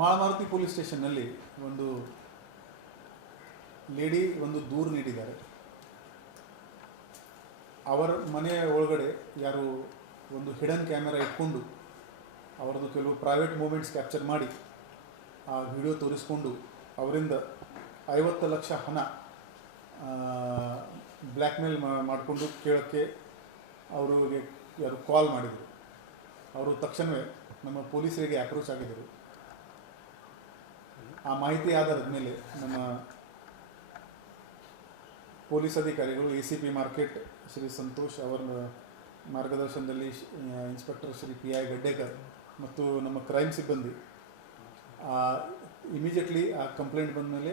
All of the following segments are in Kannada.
ಮಾಳಮಾರುತಿ ಪೊಲೀಸ್ ಸ್ಟೇಷನ್ನಲ್ಲಿ ಒಂದು ಲೇಡಿ ಒಂದು ದೂರು ನೀಡಿದ್ದಾರೆ. ಅವರ ಮನೆಯ ಒಳಗಡೆ ಯಾರು ಒಂದು ಹಿಡನ್ ಕ್ಯಾಮೆರಾ ಇಟ್ಕೊಂಡು ಅವರದ್ದು ಕೆಲವು ಪ್ರೈವೇಟ್ ಮೂಮೆಂಟ್ಸ್ ಕ್ಯಾಪ್ಚರ್ ಮಾಡಿ ಆ ವಿಡಿಯೋ ತೋರಿಸ್ಕೊಂಡು ಅವರಿಂದ 50 ಲಕ್ಷ ಹಣ ಬ್ಲ್ಯಾಕ್ಮೇಲ್ ಮಾಡಿಕೊಂಡು ಕೇಳೋಕ್ಕೆ ಅವರಿಗೆ ಯಾರು ಕಾಲ್ ಮಾಡಿದರು. ಅವರು ತಕ್ಷಣವೇ ನಮ್ಮ ಪೊಲೀಸರಿಗೆ ಅಪ್ರೋಚ್ ಆಗಿದ್ದರು. ಆ ಮಾಹಿತಿ ಆಧಾರದ ಮೇಲೆ ನಮ್ಮ ಪೊಲೀಸ್ ಅಧಿಕಾರಿಗಳು ACP ಮಾರ್ಕೆಟ್ ಶ್ರೀ ಸಂತೋಷ್ ಅವರ ಮಾರ್ಗದರ್ಶನದಲ್ಲಿ ಇನ್ಸ್ಪೆಕ್ಟರ್ ಶ್ರೀ PI ಗಡ್ಡೇಕರ್ ಮತ್ತು ನಮ್ಮ ಕ್ರೈಮ್ ಸಿಬ್ಬಂದಿ ಇಮಿಡಿಯೇಟ್ಲಿ ಆ ಕಂಪ್ಲೇಂಟ್ ಬಂದ ಮೇಲೆ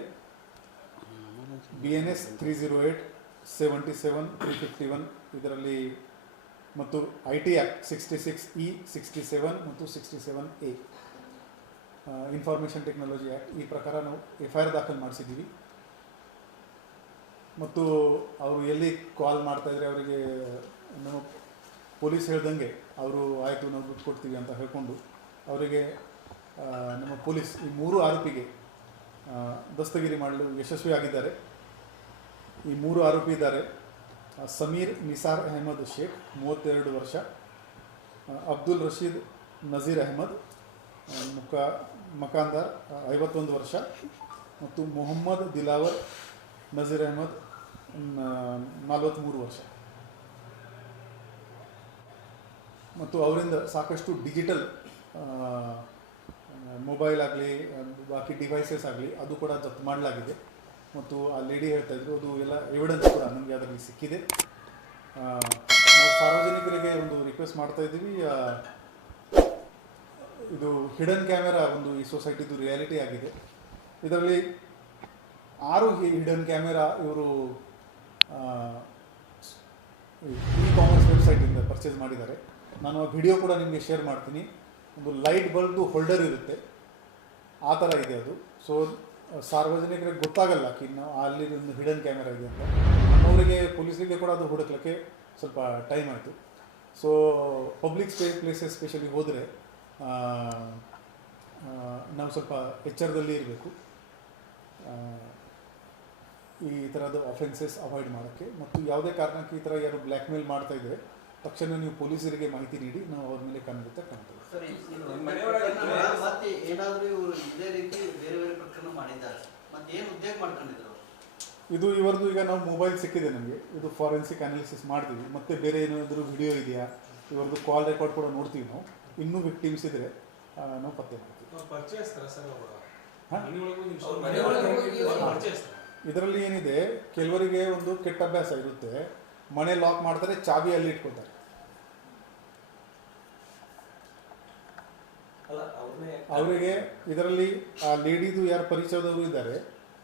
BNS 308-77-351 ಇದರಲ್ಲಿ ಮತ್ತು IT Act 66E 67 ಮತ್ತು 67A ಇನ್ಫಾರ್ಮೇಷನ್ ಟೆಕ್ನಾಲಜಿ ಆ್ಯಕ್ಟ್ ಈ ಪ್ರಕಾರ ನಾವು FIR ದಾಖಲು ಮಾಡಿಸಿದ್ದೀವಿ. ಮತ್ತು ಅವರು ಎಲ್ಲಿ ಕಾಲ್ ಮಾಡ್ತಾಯಿದ್ರೆ ಅವರಿಗೆ ನಮ್ಮ ಪೊಲೀಸ್ ಹೇಳ್ದಂಗೆ ಅವರು ಆಯಿತು ನಾವು ದುಡ್ಡು ಕೊಡ್ತೀವಿ ಅಂತ ಹೇಳ್ಕೊಂಡು ಅವರಿಗೆ ನಮ್ಮ ಪೊಲೀಸ್ ಈ 3 ಆರೋಪಿಗೆ ದಸ್ತಗಿರಿ ಮಾಡಲು ಯಶಸ್ವಿಯಾಗಿದ್ದಾರೆ. ಈ 3 ಆರೋಪಿ ಇದ್ದಾರೆ. ಸಮೀರ್ ನಿಸಾರ್ ಅಹಮದ್ ಶೇಖ್ 32 ವರ್ಷ, ಅಬ್ದುಲ್ ರಶೀದ್ ನಜೀರ್ ಅಹಮದ್ ಮಕಾಂದಾರ್ 51 ವರ್ಷ ಮತ್ತು ಮೊಹಮ್ಮದ್ ದಿಲಾವರ್ ನಜೀರ್ ಅಹಮದ್ 43 ವರ್ಷ. ಮತ್ತು ಅವರಿಂದ ಸಾಕಷ್ಟು ಡಿಜಿಟಲ್ ಮೊಬೈಲ್ ಆಗಲಿ ಬಾಕಿ ಡಿವೈಸಸ್ ಆಗಲಿ ಅದು ಕೂಡ ಜಪ್ತು ಮಾಡಲಾಗಿದೆ. ಮತ್ತು ಆ ಲೇಡಿ ಹೇಳ್ತಾಯಿದ್ರು ಅದು ಎಲ್ಲ ಎವಿಡೆನ್ಸ್ ಕೂಡ ನಮಗೆ ಅದರಲ್ಲಿ ಸಿಕ್ಕಿದೆ. ನಾವು ಸಾರ್ವಜನಿಕರಿಗೆ ಒಂದು ರಿಕ್ವೆಸ್ಟ್ ಮಾಡ್ತಾಯಿದ್ದೀವಿ, ಇದು ಹಿಡನ್ ಕ್ಯಾಮೆರಾ ಒಂದು ಈ ಸೊಸೈಟಿದು ರಿಯಾಲಿಟಿ ಆಗಿದೆ. ಇದರಲ್ಲಿ 6 ಹಿಡನ್ ಕ್ಯಾಮೆರಾ ಇವರು ಇ-ಕಾಮರ್ಸ್ ವೆಬ್ಸೈಟಿಂದ ಪರ್ಚೇಸ್ ಮಾಡಿದ್ದಾರೆ. ನಾನು ಆ ವಿಡಿಯೋ ಕೂಡ ನಿಮಗೆ ಶೇರ್ ಮಾಡ್ತೀನಿ. ಒಂದು ಲೈಟ್ ಬಲ್ಬ್ದು ಹೋಲ್ಡರ್ ಇರುತ್ತೆ, ಆ ಥರ ಇದೆ ಅದು. ಸೊ ಸಾರ್ವಜನಿಕರಿಗೆ ಗೊತ್ತಾಗಲ್ಲ ನಾವು ಅಲ್ಲಿ ಒಂದು ಹಿಡನ್ ಕ್ಯಾಮೆರಾ ಇದೆ ಅಂತ. ನಮ್ಮವರಿಗೆ ಪೊಲೀಸರಿಗೆ ಕೂಡ ಅದು ಹುಡುಕ್ಲಿಕ್ಕೆ ಸ್ವಲ್ಪ ಟೈಮ್ ಆಯಿತು. ಸೊ ಪಬ್ಲಿಕ್ ಪ್ಲೇಸಸ್ ಸ್ಪೆಷಲಿ ಹೋದರೆ ನಾವು ಸ್ವಲ್ಪ ಎಚ್ಚರದಲ್ಲಿ ಇರಬೇಕು ಈ ಥರದ ಅಫೆನ್ಸಸ್ ಅವಾಯ್ಡ್ ಮಾಡೋಕ್ಕೆ. ಮತ್ತು ಯಾವುದೇ ಕಾರಣಕ್ಕೆ ಈ ಥರ ಯಾರು ಬ್ಲ್ಯಾಕ್ಮೇಲ್ ಮಾಡ್ತಾಯಿದ್ರೆ ತಕ್ಷಣ ನೀವು ಪೊಲೀಸರಿಗೆ ಮಾಹಿತಿ ನೀಡಿ ನಾವು ಅವ್ರ ಮೇಲೆ ಖಂಡಿತ ಕಾಣ್ತೇವೆ. ಇದು ಇವರದು ಈಗ ನಾವು ಮೊಬೈಲ್ ಸಿಕ್ಕಿದೆ ನಮಗೆ, ಇದು ಫಾರೆನ್ಸಿಕ್ ಅನಾಲಿಸಿಸ್ ಮಾಡ್ತೀವಿ. ಮತ್ತು ಬೇರೆ ಏನಾದರೂ ವಿಡಿಯೋ ಇದೆಯಾ, ಇವರದ್ದು ಕಾಲ್ ರೆಕಾರ್ಡ್ ಕೂಡ ನೋಡ್ತೀವಿ ನಾವು. ಇನ್ನೂ ವಿಕ್ಟಿಮ್ಸ್ ಇದ್ದರೆ ನಾವು ಪತ್ತೆ ಮಾಡ್ತೀವಿ. ಇದರಲ್ಲಿ ಏನಿದೆ, ಕೆಲವರಿಗೆ ಒಂದು ಕೆಟ್ಟ ಅಭ್ಯಾಸ ಇರುತ್ತೆ, ಮನೆ ಲಾಕ್ ಮಾಡ್ತಾರೆ, ಚಾಬಿ ಅಲ್ಲಿ ಇಟ್ಕೊಳ್ತಾರೆ. ಅವರಿಗೆ ಇದರಲ್ಲಿ ಆ ಲೇಡಿದು ಯಾರು ಪರಿಚಯದವರು ಇದ್ದಾರೆ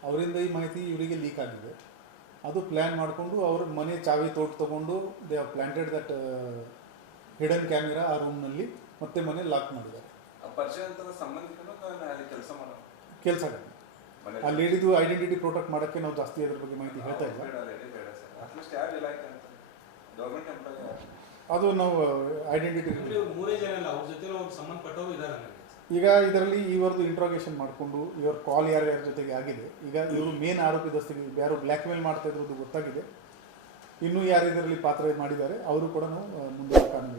ಅವರಿಂದ ಈ ಮಾಹಿತಿ ಇವರಿಗೆ ಲೀಕ್ ಆಗಿದೆ. ಅದು ಪ್ಲ್ಯಾನ್ ಮಾಡಿಕೊಂಡು ಅವ್ರ ಮನೆ ಚಾವಿ ತೊಗೊಂಡು they have planted that hidden camera ಆ ರೂಮ್ನಲ್ಲಿ, ಮತ್ತೆ ಮನೆ ಲಾಕ್ ಮಾಡಿದ್ದಾರೆ. ಕೆಲಸ ಆ ಲೇಡಿದು ಐಡೆಂಟಿಟಿ ಪ್ರೊಟೆಕ್ಟ್ ಮಾಡೋಕ್ಕೆ ನಾವು ಜಾಸ್ತಿ ಅದ್ರ ಬಗ್ಗೆ ಮಾಹಿತಿ ಹೇಳ್ತಾ ಇಲ್ಲ. ಅದು ನಾವು ಐಡೆಂಟಿಟಿ ಈಗ ಇದರಲ್ಲಿ ಇವರದು ಇಂಟ್ರಾಗೇಷನ್ ಮಾಡಿಕೊಂಡು ಇವ್ರ ಕಾಲ್ ಯಾರ್ಯಾರ ಜೊತೆಗೆ ಆಗಿದೆ. ಈಗ ಇವರು ಮೇನ್ ಆರೋಪಿ ದಸ್ತಿಗೆ ಯಾರು ಬ್ಲ್ಯಾಕ್ ಮೇಲ್ ಮಾಡ್ತಾ ಇದ್ರದ್ದು ಗೊತ್ತಾಗಿದೆ. ಇನ್ನೂ ಯಾರು ಇದರಲ್ಲಿ ಪಾತ್ರ ಮಾಡಿದ್ದಾರೆ ಅವರು ಕೂಡ ನಾವು ಮುಂದಿನ ಕಾನೂನು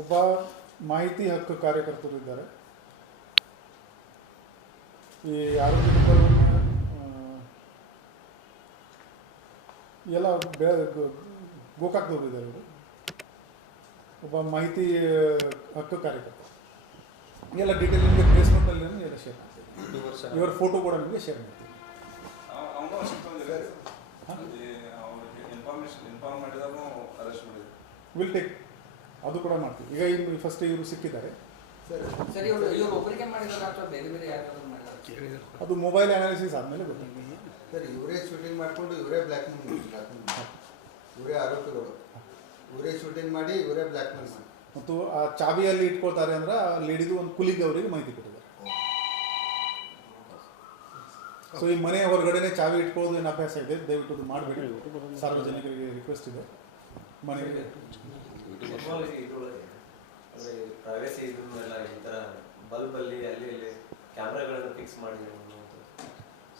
ಒಬ್ಬ ಮಾಹಿತಿ ಹಕ್ಕು ಕಾರ್ಯಕರ್ತರು ಇದ್ದಾರೆ. ಈ ಆರೋಗ್ಯ ಎಲ್ಲ ಗೋಕಾಕ್ದವರು ಇದ್ದಾರೆ. ಇವರು ಒಬ್ಬ ಮಾಹಿತಿ ಹಕ್ಕು ಕಾರ್ಯಕರ್ತ. ಎಲ್ಲ ಡೀಟೇಲ್ ನಿಮಗೆ ಫೇಸ್ಬುಕ್ನಲ್ಲಿ ಎಲ್ಲ ಶೇರ್ ಮಾಡ್ತೀವಿ. ಇವರ ಫೋಟೋ ಕೂಡ ನಿಮಗೆ ಶೇರ್ ಮಾಡ್ತೀವಿ. ವಿಲ್ ಟೇಕ್ ಅದು ಕೂಡ ಮಾಡ್ತೀವಿ. ಈಗ ಇನ್ನು ಫಸ್ಟ್ ಇವರು ಸಿಕ್ಕಿದ್ದಾರೆ. ಅದು ಮೊಬೈಲ್ ಅನಾಲಿಸಿಸ್ ಆದಮೇಲೆ ಗೊತ್ತಾಗಿದೆ. ಸರ್, ಇವರೇ ಶೂಟಿಂಗ್ ಮಾಡಿಕೊಂಡು ಇವರೇ ಬ್ಲ್ಯಾಕ್ ಮೇಲ್ ಇವರೇ ಆರೋಪಿಗಳು, ಇವರೇ ಶೂಟಿಂಗ್ ಮಾಡಿ ಇವರೇ ಬ್ಲ್ಯಾಕ್ ಮೇಲ್ ಮಾಡಿ ಮತ್ತು ಆ ಚಾವಿಯಲ್ಲಿ ಇಟ್ಕೊಳ್ತಾರೆ ಅಂದ್ರೆ ಆ ಲೇಡಿದು ಒಂದು ಕುಲಿಗೆ ಅವರಿಗೆ ಮಾಹಿತಿ ಕೊಟ್ಟಿದ್ದಾರೆ. ಸೊ ಈ ಮನೆ ಹೊರಗಡೆನೆ ಚಾವಿ ಇಟ್ಕೊಳ್ಳೋದು ಏನು ಅಭ್ಯಾಸ ಇದೆ, ದಯವಿಟ್ಟು ಅದು ಮಾಡಬೇಡಿ, ಸಾರ್ವಜನಿಕರಿಗೆ ರಿಕ್ವೆಸ್ಟ್ ಇದೆ. ಮನೆಗೆ ಟೆಕ್ನಾಲಜಿ ಇದ್ರೊಳಗೆ ಅಂದರೆ ಪ್ರೈವೇಸಿ ಇದನ್ನೆಲ್ಲ ಈ ಥರ ಬಲ್ಬಲ್ಲಿ ಅಲ್ಲಿ ಇಲ್ಲಿ ಕ್ಯಾಮ್ರಾಗಳನ್ನು ಫಿಕ್ಸ್ ಮಾಡಿ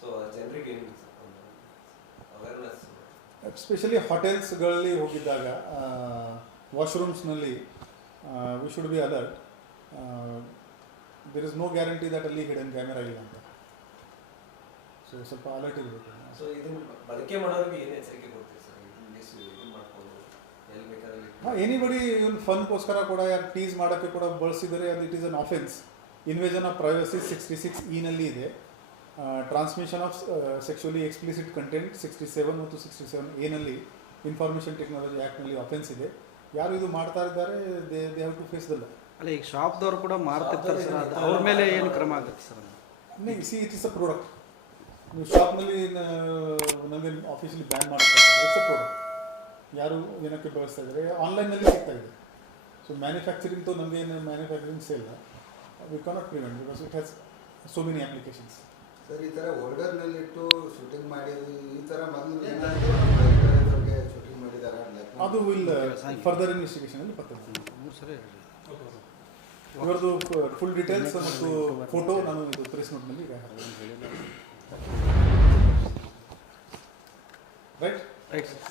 ಸೊ ಜನರಿಗೆ ಏನು ಅವೇರ್ನೆಸ್ ಎಸ್ಪೆಷಲಿ ಹೋಟೆಲ್ಸ್ಗಳಲ್ಲಿ ಹೋಗಿದ್ದಾಗ ವಾಶ್ರೂಮ್ಸ್ನಲ್ಲಿ we should be alert. There is no guarantee that ಅಲ್ಲಿ ಹಿಡನ್ ಕ್ಯಾಮೆರಾ ಇಲ್ಲ ಅಂತ. ಸೊ ಸ್ವಲ್ಪ ಅಲರ್ಟ್ ಇರಬೇಕು. ಸೊ ಇದನ್ನು ಬಳಕೆ ಮಾಡೋರಿಗೆ ಏನು ಎಚ್ಚರಿಕೆ ಕೊಡ್ತೀವಿ ಸರ್? ಇದು ಮಾಡ್ಕೊಂಡು ಎಲ್ಲಿ ಬೇಕಾದ್ರೆ ಎನಿಬಡಿ ಇವನ್ ಫನ್ಗೋಸ್ಕರ ಕೂಡ ಯಾರು ಟೀಸ್ ಮಾಡೋಕ್ಕೆ ಕೂಡ ಬಳಸಿದರೆ ಅದು it is an offence. Invasion of privacy 66 ನಲ್ಲಿ ಇದೆ. Transmission of sexually explicit content 67 ಮತ್ತು 67 ನಲ್ಲಿ ಇನ್ಫಾರ್ಮೇಷನ್ ಟೆಕ್ನಾಲಜಿ ಆ್ಯಕ್ಟ್ನಲ್ಲಿ ಅಫೆನ್ಸ್ ಇದೆ. ಯಾರು ಇದು ಮಾಡ್ತಾ ಇದ್ದಾರೆ they have to face the law. ಅಲ್ಲ, ಈಗ ಶಾಪ್ದವ್ರು ಕೂಡ ಮಾರ್ತಿರ್ತಾರೆ ಸರ್, ಅದು ಅವ್ರ ಮೇಲೆ ಏನು ಕ್ರಮ ಆಗುತ್ತೆ sir? C it is a product. ನೀವು ಶಾಪ್ನಲ್ಲಿ ನಮಗೆ ಆಫೀಸಲ್ಲಿ ಬ್ಯಾನ್ ಮಾಡ್ತಾರೆ, ಇಟ್ಸ್ ಅ ಪ್ರಾಡಕ್ಟ್. ಯಾರು ಏನಕ್ಕೆ ಬಳಸ್ತಾ ಇದ್ದಾರೆ, ಆನ್ಲೈನಲ್ಲಿ ಸಿಗ್ತಾ ಇದೆ. ಸೊ ಮ್ಯಾನುಫ್ಯಾಕ್ಚರಿಂಗ್ ನಮಗೇನು manufacturing sale we cannot prevent because it has so many applications. Sir, ಈ ಥರ ಹೋಲ್ಡರ್ನಲ್ಲಿಟ್ಟು ಶೂಟಿಂಗ್ ಮಾಡಿದ್ದು ಈ ಥರ ಮೊದಲು ಶೂಟಿಂಗ್ ಮಾಡಿದ್ದಾರೆ. ಅದು ವಿಲ್ ಫರ್ದರ್ ಇನ್ವೆಸ್ಟಿಗೇಷನಲ್ಲಿ ಬರ್ತದೆ. ಸರಿ, ಇವರದು ಫುಲ್ ಡೀಟೇಲ್ಸ್ ಮತ್ತು ಫೋಟೋ ನಾನು ಇದು ಪ್ರೆಸ್ ನೋಟ್ನಲ್ಲಿ ಈಗ ರೈಟ್ ರೈಟ್ ಸರ್.